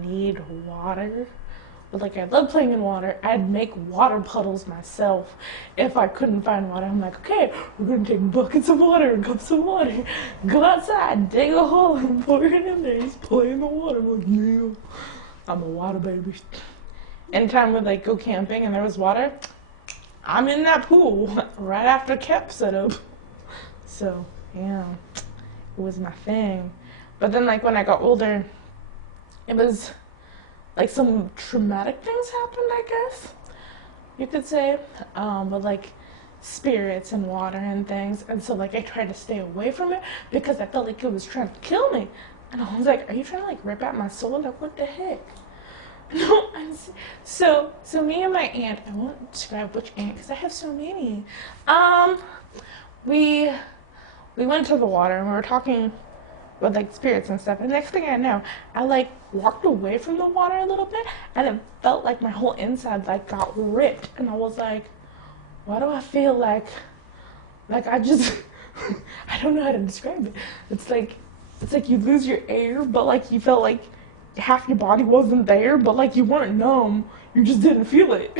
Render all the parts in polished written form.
need water. But like I love playing in water. I'd make water puddles myself if I couldn't find water. I'm like, okay, we're gonna take buckets of water and cups of water, go outside, dig a hole and pour it in there. Just play in the water. I'm like, yeah, I'm a water baby. Anytime we'd like go camping and there was water, I'm in that pool right after camp setup. So yeah, it was my thing. But then like when I got older, it was like some traumatic things happened, I guess you could say, with like spirits and water and things. And so like I tried to stay away from it because I felt like it was trying to kill me. And I was like, are you trying to like rip out my soul? Like, what the heck? No, so me and my aunt, I won't describe which aunt because I have so many. We went to the water and we were talking with like spirits and stuff. And next thing I know, I like walked away from the water a little bit, and it felt like my whole inside like got ripped. And I was like, why do I feel like I just I don't know how to describe it. It's like you lose your air, but like you felt like half your body wasn't there, but like you weren't numb. You just didn't feel it.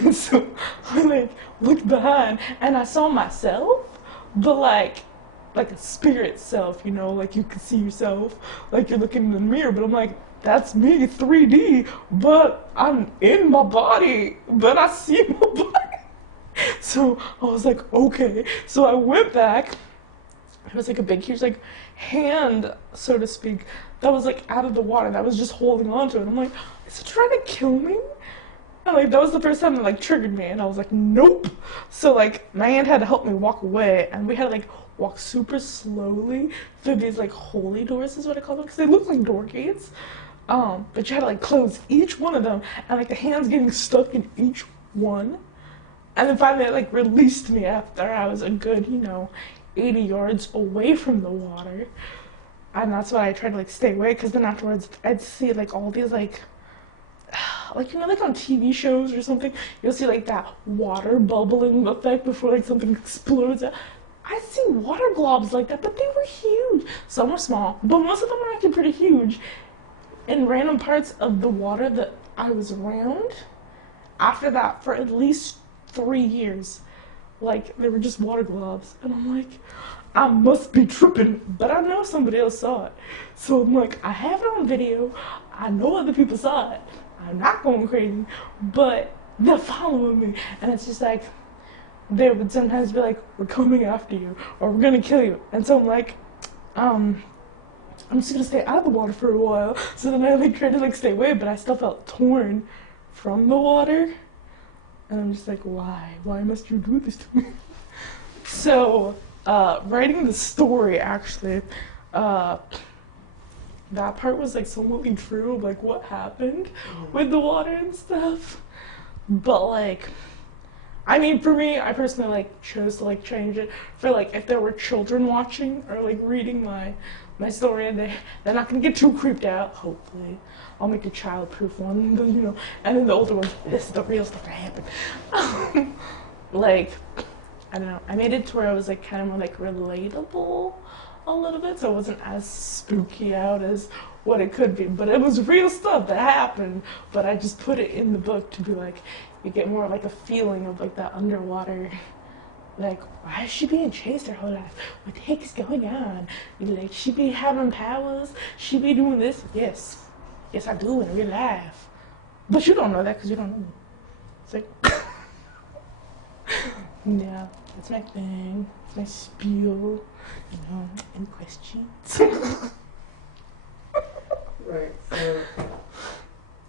And so I like looked behind and I saw myself, but like a spirit self, you know, like you could see yourself, like you're looking in the mirror, but I'm like, that's me, 3D, but I'm in my body, but I see my body. So I was like, okay. So I went back. It was like a big, huge, like, hand, so to speak, that was like out of the water, that was just holding on to it. I'm like, is it trying to kill me? And like that was the first time that like triggered me, and I was like, nope. So like my aunt had to help me walk away, and we had to like walk super slowly through these like holy doors is what I call them, because they look like door gates. But you had to like close each one of them, and like the hands getting stuck in each one. And then finally it like released me after I was a good, 80 yards away from the water. And that's why I tried to like stay away, because then afterwards I'd see like all these like like on TV shows or something, you'll see like that water bubbling effect before like something explodes. I've seen water globs like that, but they were huge. Some were small, but most of them were actually pretty huge. In random parts of the water that I was around, after that, for at least 3 years, like they were just water globs, and I'm like, I must be tripping, but I know somebody else saw it. So I'm like, I have it on video. I know other people saw it. I'm not going crazy, but they're following me, and it's just like they would sometimes be like, we're coming after you, or we're gonna kill you. And so I'm like, I'm just gonna stay out of the water for a while. So then I like tried to like stay away, but I still felt torn from the water, and I'm just like, why must you do this to me? So writing the story, actually, that part was like somewhat true of like what happened with the water and stuff. But like, I mean, for me, I personally like chose to like change it for like if there were children watching or like reading my story, and they're not gonna get too creeped out. Hopefully, I'll make a child-proof one, and then the older ones, this is the real stuff that happened. Like, I don't know. I made it to where I was like kind of more like relatable a little bit, so it wasn't as spooky out as what it could be. But it was real stuff that happened. But I just put it in the book to be like, you get more like a feeling of like that underwater. Like, why is she being chased her whole life? What the heck is going on? Like, she be having powers? She be doing this? Yes, I do in real life. But you don't know that because you don't know me. It's like. Yeah, that's my thing. It's my spiel. Any questions?